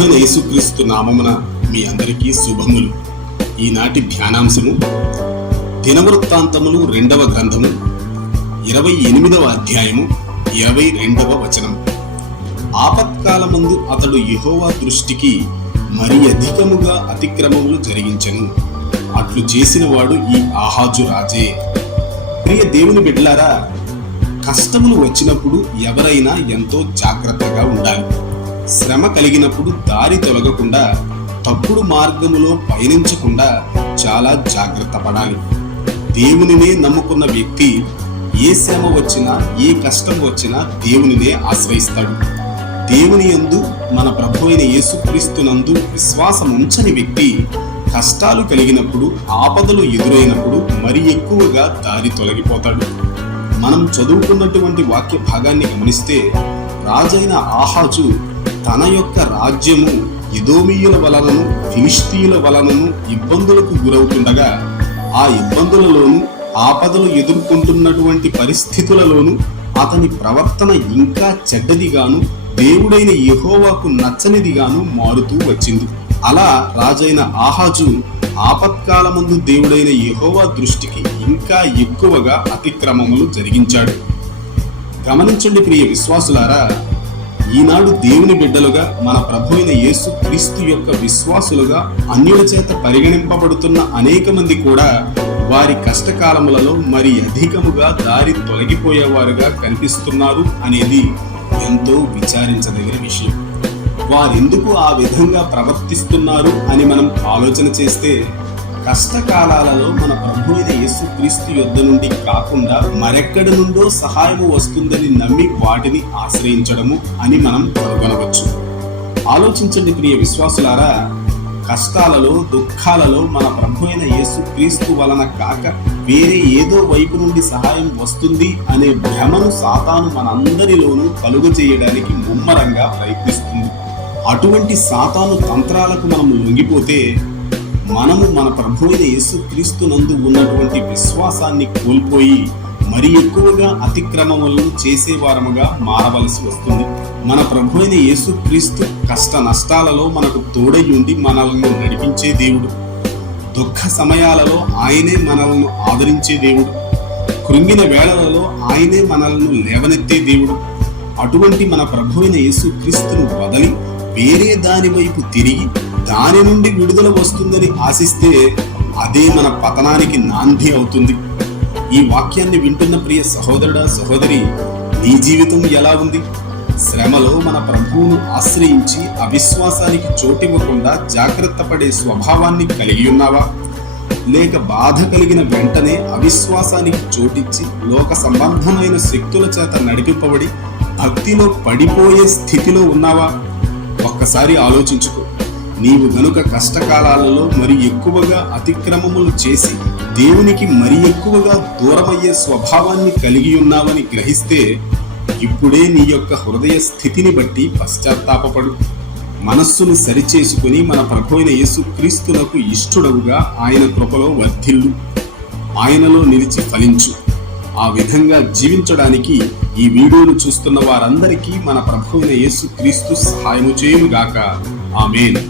అయిన యేసుక్రీస్తు నామమున మీ అందరికీ శుభములు. ఈనాటి ధ్యానాంశము దినవృత్తాంతములు 2వ గ్రంథము 28వ అధ్యాయము 22వ వచనం. ఆపత్కాలమందు అతడు యెహోవా దృష్టికి మరి అధికముగా అతిక్రమములు జరిగించెను. అట్లు చేసిన వాడు ఈ ఆహాజు రాజే. ప్రియ దేవుని బిడ్డలారా, కష్టములు వచ్చినప్పుడు ఎవరైనా ఎంతో జాగ్రత్తగా ఉండాలి. శ్రమ కలిగినప్పుడు దారి తొలగకుండా, తప్పుడు మార్గములో పయనించకుండా చాలా జాగ్రత్త పడాలి. దేవునినే నమ్ముకున్న వ్యక్తి ఏ శ్రమ వచ్చినా, ఏ కష్టం వచ్చినా దేవునినే ఆశ్రయిస్తాడు. దేవుని యందు, మన ప్రభు అయిన యేసుక్రీస్తునందు విశ్వాసం ఉంచని వ్యక్తి కష్టాలు కలిగినప్పుడు, ఆపదలు ఎదురైనప్పుడు మరి ఎక్కువగా దారి తొలగిపోతాడు. మనం చదువుకున్నటువంటి వాక్య భాగాన్ని గమనిస్తే, రాజైన ఆహాజు తన యొక్క రాజ్యము ఎదోమీయుల వలనను ఫిలిష్తీయుల వలనను ఇబ్బందులకు గురవుతుండగా, ఆ ఇబ్బందులలోను ఆపదలు ఎదుర్కొంటున్నటువంటి పరిస్థితులలోను అతని ప్రవర్తన ఇంకా చెడ్డదిగాను, దేవుడైన యెహోవాకు నచ్చనిదిగాను మారుతూ వచ్చింది. అలా రాజైన ఆహాజు ఆపత్కాలమందు దేవుడైన యెహోవా దృష్టికి ఇంకా ఎక్కువగా అతిక్రమములు జరిగించాడు. గమనించండి ప్రియ విశ్వాసులారా, ఈనాడు దేవుని బిడ్డలుగా, మన ప్రభు అయిన యేసుక్రీస్తు యొక్క విశ్వాసులుగా అన్యుల చేత పరిగణింపబడుతున్న అనేక మంది కూడా వారి కష్టకాలములలో మరి అధికముగా దారి తొలగిపోయేవారుగా కనిపిస్తున్నారు అనేది ఎంతో విచారించదగిన విషయం. వారెందుకు ఆ విధంగా ప్రవర్తిస్తున్నారు అని మనం ఆలోచన చేస్తే, కష్టకాలాలలో మన ప్రభు అయిన యేసుక్రీస్తు యొద్ద నుండి కాకుండా మరెక్కడి నుండో సహాయము వస్తుందని నమ్మి వాటిని ఆశ్రయించడము అని మనం కనుగొనవచ్చు. ఆలోచించండి ప్రియ విశ్వాసులారా, కష్టాలలో, దుఃఖాలలో మన ప్రభు అయిన యేసుక్రీస్తు వలన కాక వేరే ఏదో వైపు నుండి సహాయం వస్తుంది అనే భ్రమను సాతాను మనందరిలోనూ కలుగజేయడానికి ముమ్మరంగా ప్రయత్నిస్తుంది. అటువంటి సాతాను తంత్రాలకు మనము లొంగిపోతే, మనము మన ప్రభు అయిన యేసుక్రీస్తు నందు ఉన్నటువంటి విశ్వాసాన్ని కోల్పోయి మరి ఎక్కువగా అతిక్రమములను చేసేవారముగా మారవలసి వస్తుంది. మన ప్రభు అయిన యేసుక్రీస్తు కష్ట నష్టాలలో మనకు తోడై ఉండి మనల్ని నడిపించే దేవుడు. దుఃఖ సమయాలలో ఆయనే మనల్ని ఆదరించే దేవుడు. కృంగిన వేళలలో ఆయనే మనల్ని లేవనెత్తే దేవుడు. అటువంటి మన ప్రభు అయిన యేసుక్రీస్తును వదలి వేరే దాని వైపు తిరిగి దాని నుండి విడుదల వస్తుందని ఆశిస్తే అదే మన పతనానికి నాంది అవుతుంది. ఈ వాక్యాన్ని వింటున్న ప్రియ సహోదరుడా, సహోదరి, నీ జీవితం ఎలా ఉంది? శ్రమలో మన ప్రభువును ఆశ్రయించి అవిశ్వాసానికి చోటివ్వకుండా జాగ్రత్త పడే స్వభావాన్ని కలిగి ఉన్నావా? లేక బాధ కలిగిన వెంటనే అవిశ్వాసానికి చోటిచ్చి లోక సంబంధమైన శక్తుల చేత నడిపింపబడి భక్తిలో పడిపోయే స్థితిలో ఉన్నావా? ఒక్కసారి ఆలోచించుకో. నీవు గనుక కష్టకాలాలలో మరి ఎక్కువగా అతిక్రమములు చేసి దేవునికి మరి ఎక్కువగా దూరమయ్యే స్వభావాన్ని కలిగి ఉన్నావని గ్రహిస్తే, ఇప్పుడే నీ యొక్క హృదయ స్థితిని బట్టి పశ్చాత్తాపపడు. మనస్సును సరిచేసుకుని మన ప్రభు అయిన యేసుక్రీస్తునకు ఇష్టడవుగా ఆయన కృపలో వర్ధిల్లు. ఆయనలో నిలిచి ఫలించు. ఆ విధంగా జీవించడానికి ఈ వీడియోను చూస్తున్న వారందరికీ మన ప్రభు అయిన యేసుక్రీస్తు సహాయము చేయుగాక. ఆమేన్.